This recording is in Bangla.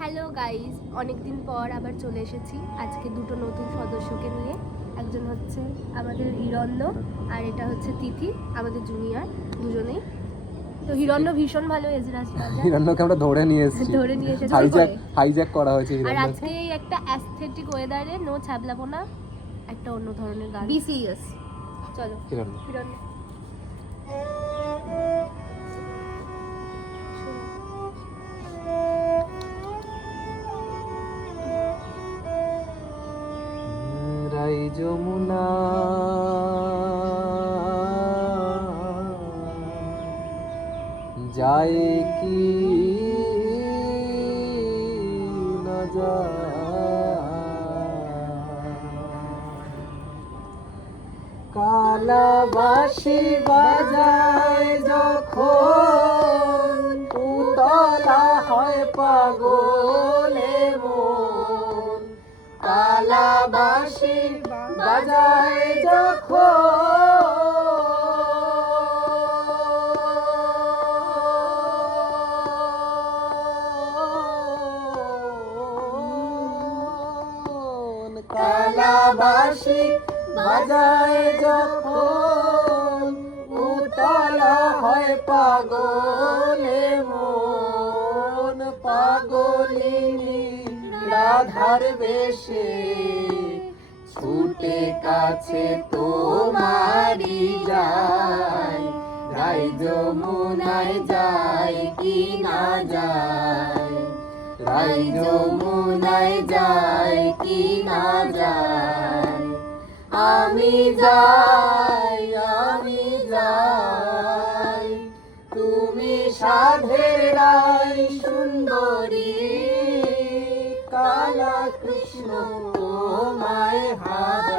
হ্যালো গাইজ, অনেকদিন পর আবার চলে এসেছি আজকে দুটো নতুন সদস্যকে নিয়ে। একজন হচ্ছে আমাদের হিরণ্য আর এটা হচ্ছে তিথি, আমাদের জুনিয়র দুজনেই। তো হিরণ্য ভীষণ ভালো এজরাজ রাজা, হিরণ্যকে আমরা ধরে নিয়ে এসেছি, হাইজ্যাক করা হয়েছে আর হিরণ্যকে। আজকে একটা অ্যাস্থেটিক ওয়েদারে নো ছ্যাবলাবোনা, একটা অন্য ধরনের গান। বিসিএস চলো হিরণ্য। রাই যমুনা যায় কি না কালাবাসি বাজায় যখন উতলা হয় পাগলে মন, কালাবাসি বাজায় যখন, কালাবাসি বাজায় যখন উতলা হয় পাগলে মন, পাগলিনী রাধার বেশে ছুটে কাছে তোমারি যায়, রাই যমুনায় যায় কি না যায়, রাই যমুনায় যায় কি না যায়। আমি যাই, আমি যাই, তুমি সাধের রাই সুন্দরী, কালা কৃষ্ণ তোমায় হারায়।